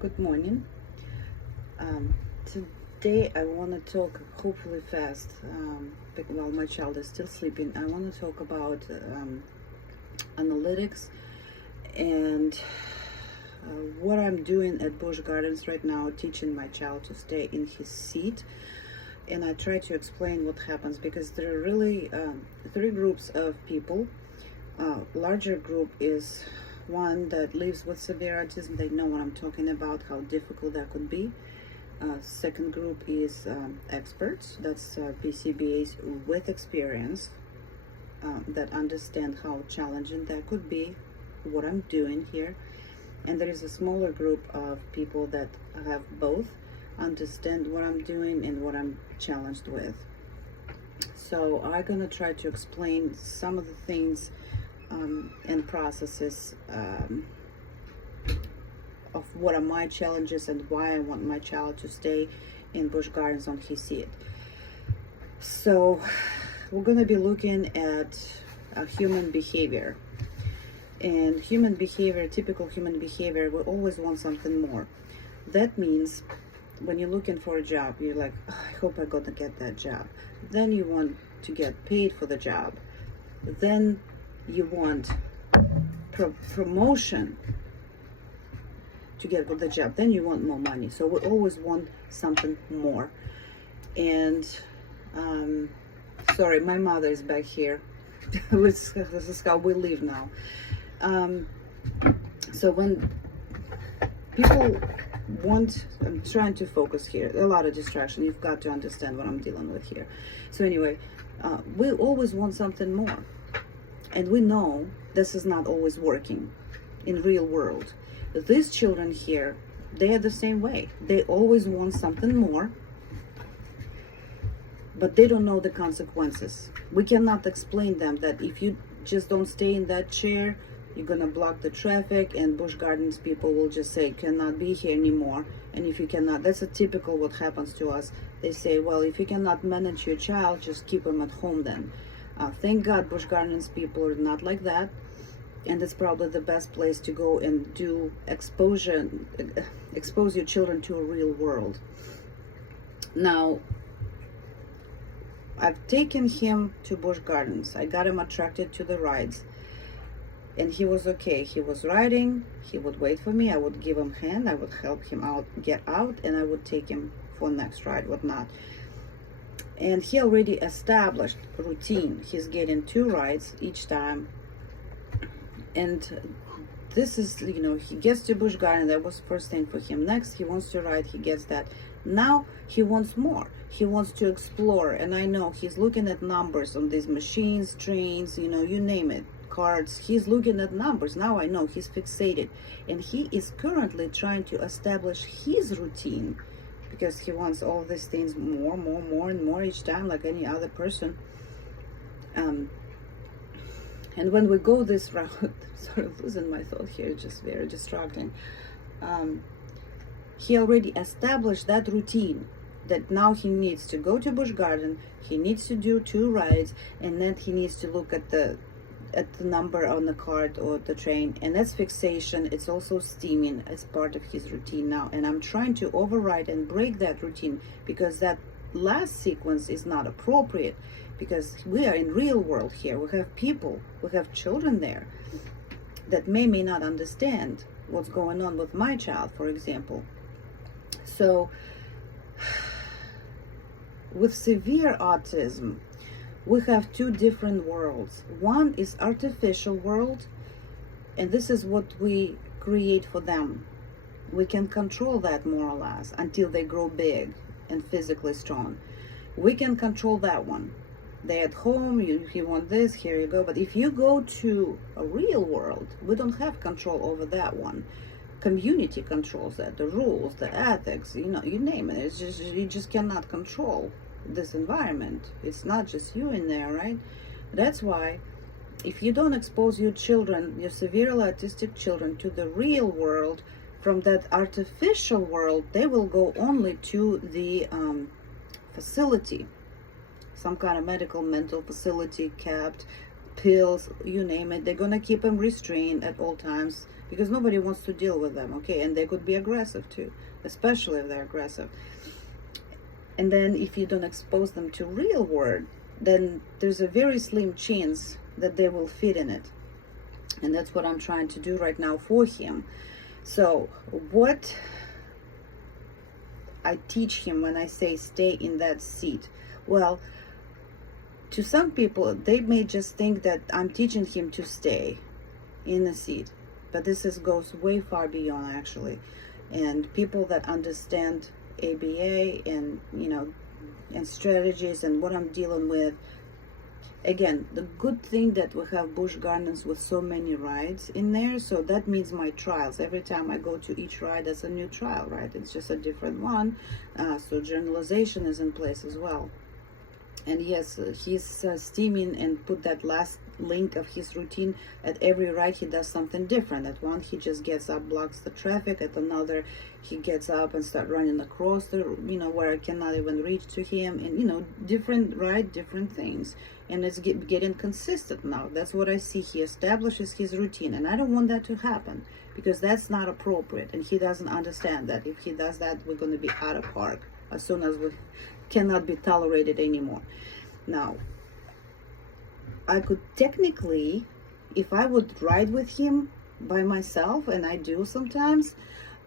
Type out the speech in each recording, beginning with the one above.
Good morning. Today I want to talk, hopefully fast, while my child is still sleeping. I want to talk about analytics and what I'm doing at Busch Gardens right now, teaching my child to stay in his seat. And I try to explain what happens because there are really three groups of people. Larger group is one that lives with severe autism. They know what I'm talking about, how difficult that could be. Second group is experts. That's PCBAs with experience that understand how challenging that could be, what I'm doing here. And there is a smaller group of people that have both, understand what I'm doing and what I'm challenged with. So I'm gonna try to explain some of the things and processes of what are my challenges and why I want my child to stay in Busch Gardens on his seat. So we're going to be looking at human behavior. And human behavior, typical human behavior, we always want something more. That means when you're looking for a job, you're like, oh, I hope I'm going to get that job. Then you want to get paid for the job. Then you want promotion to get with the job. Then you want more money. So we always want something more. And sorry, my mother is back here. This is how we live now. So when people want, I'm trying to focus here, a lot of distraction. You've got to understand what I'm dealing with here. So anyway, we always want something more. And we know this is not always working in real world. These children here, they are the same way. They always want something more, but they don't know the consequences. We cannot explain them that if you just don't stay in that chair, you're gonna block the traffic, and Busch Gardens people will just say, cannot be here anymore. And if you cannot, that's a typical what happens to us. They say, well, if you cannot manage your child, just keep him at home then. Thank God Busch Gardens people are not like that. And it's probably the best place to go and do expose your children to a real world. Now, I've taken him to Busch Gardens. I got him attracted to the rides. And he was okay. He was riding. He would wait for me. I would give him a hand. I would help him out, get out, and I would take him for next ride, whatnot. And he already established routine. He's getting 2 rides each time. And this is, you know, he gets to Busch Garden. That was the first thing for him. Next, he wants to ride. He gets that. Now he wants more. He wants to explore. And I know he's looking at numbers on these machines, trains, you know, you name it, cards. He's looking at numbers. Now I know he's fixated. And he is currently trying to establish his routine because he wants all these things more and more each time, like any other person. And when we go this route, sort of losing my thought here, just very distracting. He already established that routine that now he needs to go to Busch Garden, he needs to do 2 rides, and then he needs to look at the number on the card or the train, and that's fixation. It's also steaming. It's part of his routine now, and I'm trying to override and break that routine because that last sequence is not appropriate, because we are in real world here. We have people, we have children there that may not understand what's going on with my child, for example. So with severe autism, we have 2 different worlds. One is artificial world, and this is what we create for them. We can control that more or less until they grow big and physically strong. We can control that one. They're at home, you want this, here you go. But if you go to a real world, we don't have control over that one. Community controls that, the rules, the ethics, you know, you name it. It's just, you just cannot control this environment. It's not just you in there, right? That's why if you don't expose your children, your severely autistic children, to the real world, from that artificial world, they will go only to the facility, some kind of medical, mental facility, capped, pills, you name it. They're gonna keep them restrained at all times, because nobody wants to deal with them, okay? And they could be aggressive too, especially if they're aggressive. And then if you don't expose them to real world, then there's a very slim chance that they will fit in it. And that's what I'm trying to do right now for him. So what I teach him when I say stay in that seat, well, to some people, they may just think that I'm teaching him to stay in the seat, but this goes way far beyond, actually. And people that understand ABA and, you know, and strategies and what I'm dealing with, again, the good thing that we have Busch Gardens with so many rides in there, so that means my trials. Every time I go to each ride, that's a new trial, right? It's just a different one. So generalization is in place as well. And yes, he's steaming and put that last link of his routine. At every ride he does something different. At one he just gets up, blocks the traffic. At another he gets up and start running across the, you know, where I cannot even reach to him. And, you know, different ride, different things. And it's getting consistent now. That's what I see. He establishes his routine, and I don't want that to happen, because that's not appropriate, and he doesn't understand that. If he does that, we're going to be out of park as soon as we cannot be tolerated anymore. Now, I could technically, if I would ride with him by myself, and I do sometimes,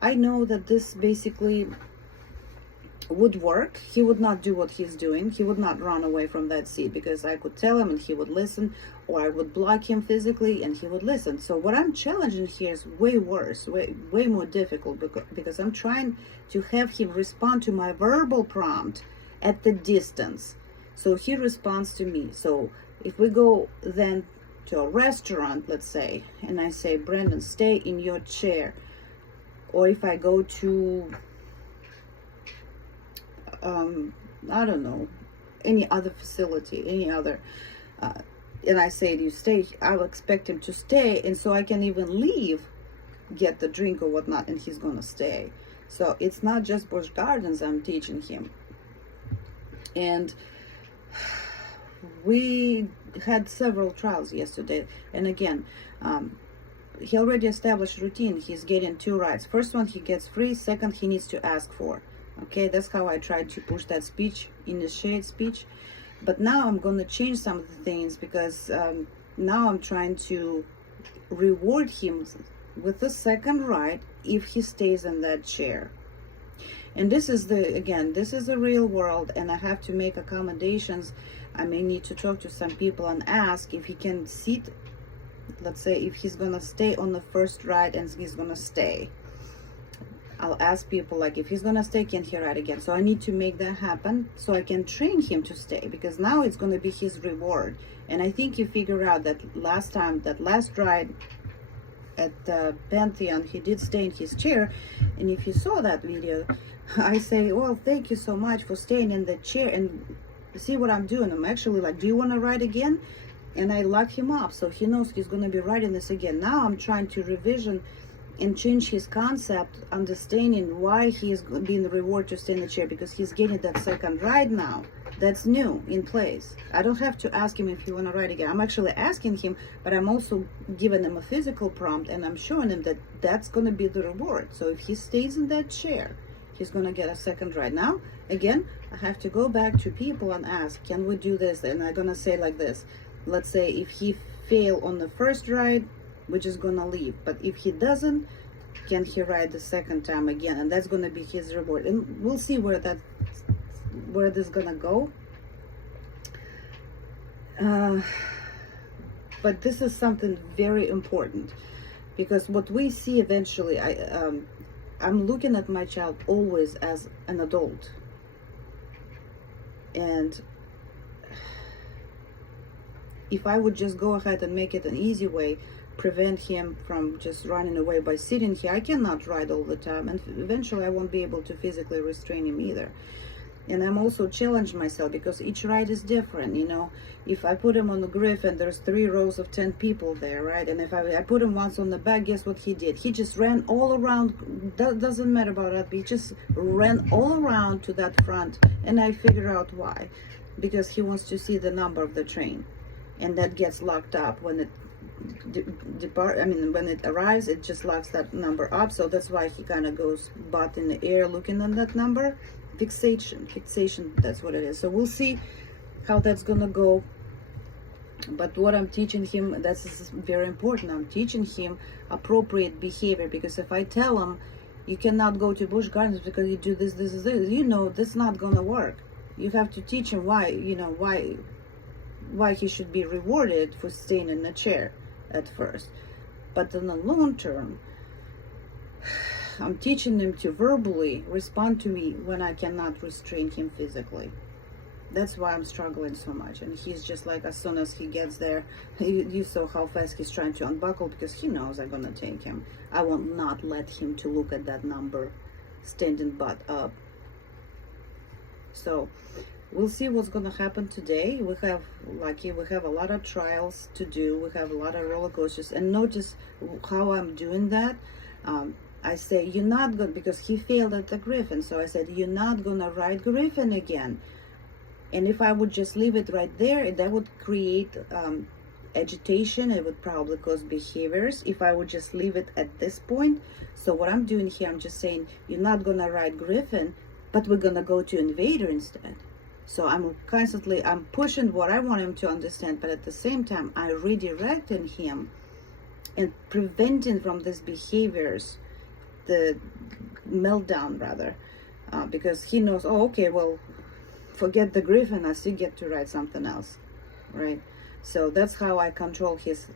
I know that this basically would work. He would not do what he's doing. He would not run away from that seat, because I could tell him and he would listen, or I would block him physically and he would listen. So what I'm challenging here is way worse, way more difficult, because I'm trying to have him respond to my verbal prompt at the distance. So he responds to me. So if we go then to a restaurant, let's say, and I say, Brandon, stay in your chair. Or if I go to I don't know, any other facility, any other, and I say, you stay, I'll expect him to stay, and so I can even leave, get the drink or whatnot, and he's gonna stay. So it's not just Busch Gardens I'm teaching him. And we had several trials yesterday, and again, he already established routine. He's getting 2 rides. First one he gets free, second he needs to ask for. Okay, that's how I tried to push that speech, initiate speech. But now I'm going to change some of the things, because now I'm trying to reward him with the second ride if he stays in that chair. And this is this is the real world, and I have to make accommodations. I may need to talk to some people and ask if he can sit, let's say if he's going to stay on the first ride and he's going to stay. I'll ask people, like, if he's gonna stay, can he ride again? So I need to make that happen so I can train him to stay, because now it's gonna be his reward. And I think you figure out that last time, that last ride at Pantheon, he did stay in his chair. And if you saw that video, I say, well, thank you so much for staying in the chair. And see what I'm doing? I'm actually like, do you want to ride again? And I lock him up so he knows he's gonna be riding this again. Now I'm trying to revision and change his concept, understanding why he is being rewarded to stay in the chair, because he's getting that second ride now. That's new in place. I don't have to ask him if he want to ride again. I'm actually asking him, but I'm also giving him a physical prompt, and I'm showing him that that's going to be the reward. So if he stays in that chair, he's going to get a second ride. Now, again, I have to go back to people and ask, can we do this? And I'm going to say like this. Let's say if he fail on the first ride, we're just gonna leave. But if he doesn't, can he ride the second time again? And that's gonna be his reward. And we'll see where this is gonna go. But this is something very important, because what we see eventually, I'm looking at my child always as an adult. And if I would just go ahead and make it an easy way, prevent him from just running away by sitting here, I cannot ride all the time, and eventually I won't be able to physically restrain him either. And I'm also challenged myself, because each ride is different. You know, if I put him on the Griffin, there's 3 rows of 10 people there, right? And if I put him once on the back, guess what he did? He just ran all around. That doesn't matter about that, he just ran all around to that front. And I figure out why, because he wants to see the number of the train, and that gets locked up when depart. I mean, when it arrives, it just locks that number up. So that's why he kind of goes butt in the air looking at that number. Fixation. That's what it is. So we'll see how that's gonna go. But what I'm teaching him, that's very important. I'm teaching him appropriate behavior, because if I tell him you cannot go to Busch Gardens because you do this, that's not gonna work. You have to teach him why he should be rewarded for staying in the chair at first. But in the long term, I'm teaching him to verbally respond to me when I cannot restrain him physically. That's why I'm struggling so much. And he's just like, as soon as he gets there, you saw how fast he's trying to unbuckle, because he knows I'm gonna take him. I will not let him to look at that number standing butt up. So we'll see what's gonna happen today. We have a lot of trials to do. We have a lot of roller coasters. And notice how I'm doing that. I say, you're not gonna, because he failed at the Griffin. So I said, you're not gonna ride Griffin again. And if I would just leave it right there, that would create agitation. It would probably cause behaviors if I would just leave it at this point. So what I'm doing here, I'm just saying, you're not gonna ride Griffin, but we're gonna go to Invader instead. So I'm pushing what I want him to understand, but at the same time, I'm redirecting him and preventing from these behaviors, the meltdown rather, because he knows, oh, okay, well, forget the Griffin, I still get to write something else, right? So that's how I control his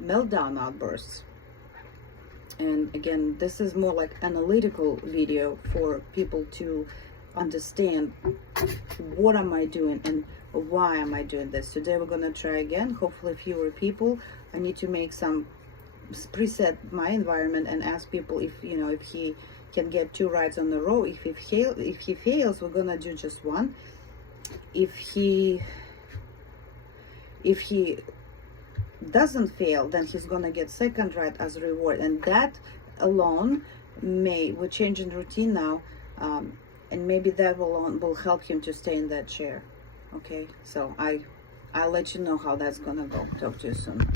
meltdown outbursts. And again, this is more like analytical video for people to understand what am I doing and why am I doing this. Today we're gonna try again, hopefully fewer people. I need to make some preset my environment and ask people if he can get 2 rides on the row. If he fails, we're gonna do just 1. If he doesn't fail, then he's gonna get 2nd ride as a reward, and that alone we're changing routine now, and maybe that will help him to stay in that chair. Okay, so I'll let you know how that's gonna go. Talk to you soon.